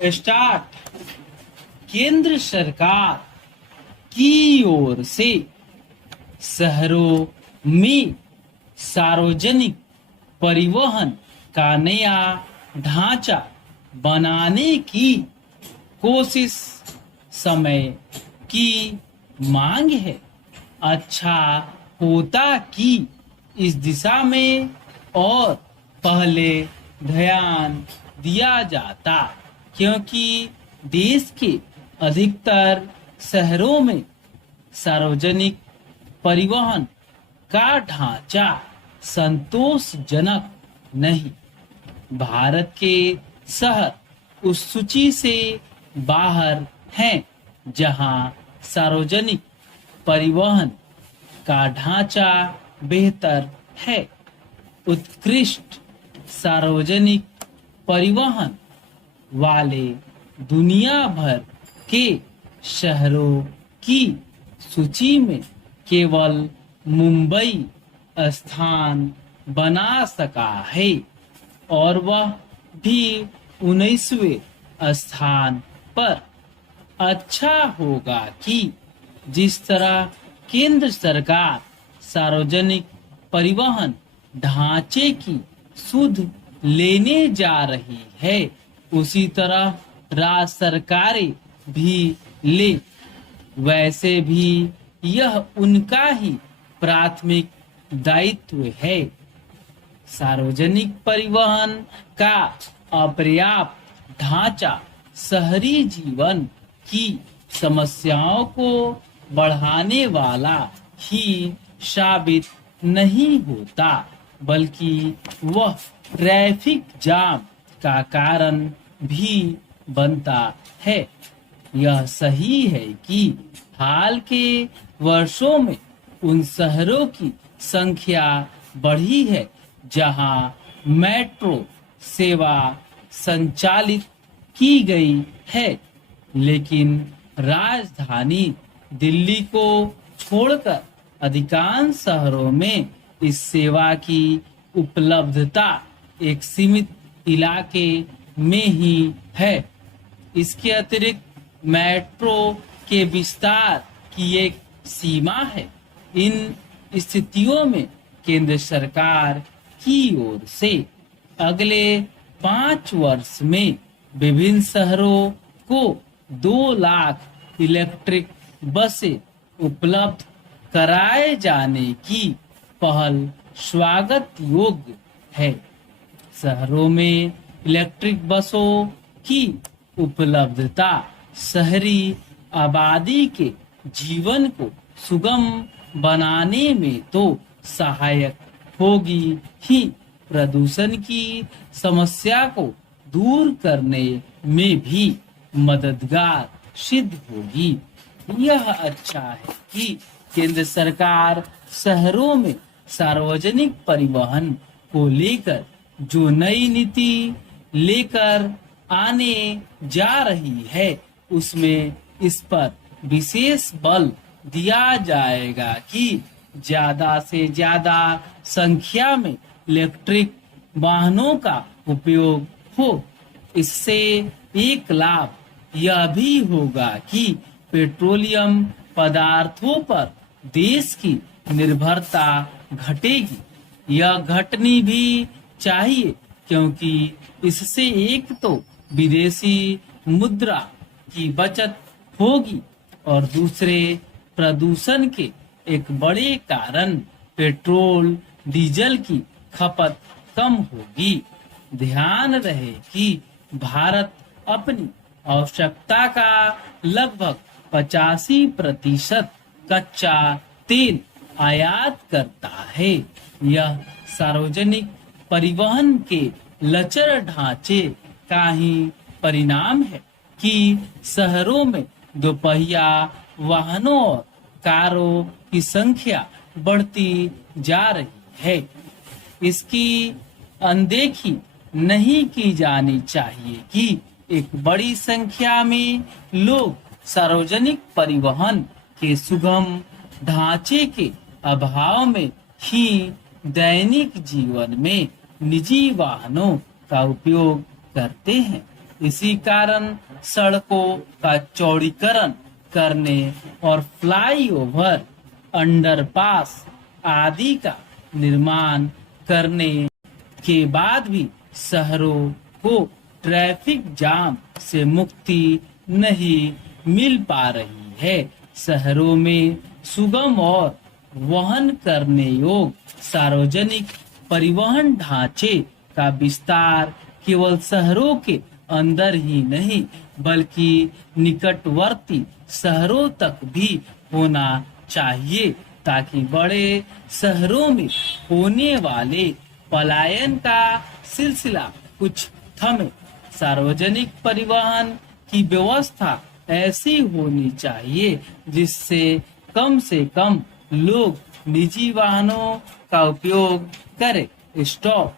Start. केंद्र सरकार की ओर से शहरों में सार्वजनिक परिवहन का नया ढांचा बनाने की कोशिश समय की मांग है। अच्छा होता कि इस दिशा में और पहले ध्यान दिया जाता, क्योंकि देश के अधिकतर शहरों में सार्वजनिक परिवहन का ढांचा संतोषजनक नहीं। भारत के शहर उस सूची से बाहर हैं जहां सार्वजनिक परिवहन का ढांचा बेहतर है। उत्कृष्ट सार्वजनिक परिवहन वाले दुनिया भर के शहरों की सूची में केवल मुंबई स्थान बना सका है, और वह भी 19वें स्थान पर। अच्छा होगा कि जिस तरह केंद्र सरकार सार्वजनिक परिवहन ढांचे की सुध लेने जा रही है, उसी तरह राज्य सरकारें भी ले। वैसे भी यह उनका ही प्राथमिक दायित्व है। सार्वजनिक परिवहन का अपर्याप्त ढांचा शहरी जीवन की समस्याओं को बढ़ाने वाला ही साबित नहीं होता, बल्कि वह ट्रैफिक जाम का कारण भी बनता है। यह सही है कि हाल के वर्षों में उन शहरों की संख्या बढ़ी है जहां मेट्रो सेवा संचालित की गई है, लेकिन राजधानी दिल्ली को छोड़कर अधिकांश शहरों में इस सेवा की उपलब्धता एक सीमित इलाके में ही है। इसके अतिरिक्त मेट्रो के विस्तार की एक सीमा है। इन स्थितियों में केंद्र सरकार की ओर से अगले 5 वर्ष में विभिन्न शहरों को 2 लाख इलेक्ट्रिक बसें उपलब्ध कराए जाने की पहल स्वागत योग्य है। शहरों में इलेक्ट्रिक बसों की उपलब्धता शहरी आबादी के जीवन को सुगम बनाने में तो सहायक होगी ही, प्रदूषण की समस्या को दूर करने में भी मददगार सिद्ध होगी। यह अच्छा है कि केंद्र सरकार शहरों में सार्वजनिक परिवहन को लेकर जो नई नीति लेकर आने जा रही है, उसमें इस पर विशेष बल दिया जाएगा कि ज्यादा से ज्यादा संख्या में इलेक्ट्रिक वाहनों का उपयोग हो। इससे एक लाभ यह भी होगा कि पेट्रोलियम पदार्थों पर देश की निर्भरता घटेगी। यह घटनी भी चाहिए, क्योंकि इससे एक तो विदेशी मुद्रा की बचत होगी और दूसरे प्रदूषण के एक बड़े कारण पेट्रोल डीजल की खपत कम होगी। ध्यान रहे कि भारत अपनी आवश्यकता का लगभग 85% कच्चा तेल आयात करता है। यह सार्वजनिक परिवहन के लचर ढांचे का ही परिणाम है कि शहरों में दोपहिया वाहनों और कारों की संख्या बढ़ती जा रही है। इसकी अनदेखी नहीं की जानी चाहिए कि एक बड़ी संख्या में लोग सार्वजनिक परिवहन के सुगम ढांचे के अभाव में ही दैनिक जीवन में निजी वाहनों का उपयोग करते हैं। इसी कारण सड़कों का चौड़ीकरण करने और फ्लाईओवर, अंडरपास आदि का निर्माण करने के बाद भी शहरों को ट्रैफिक जाम से मुक्ति नहीं मिल पा रही है। शहरों में सुगम और वहन करने योग्य सार्वजनिक परिवहन ढांचे का विस्तार केवल शहरों के अंदर ही नहीं बल्कि निकटवर्ती शहरों तक भी होना चाहिए, ताकि बड़े शहरों में होने वाले पलायन का सिलसिला कुछ थमे। सार्वजनिक परिवहन की व्यवस्था ऐसी होनी चाहिए जिससे कम से कम लोग निजी वाहनों का उपयोग करें। स्टॉप।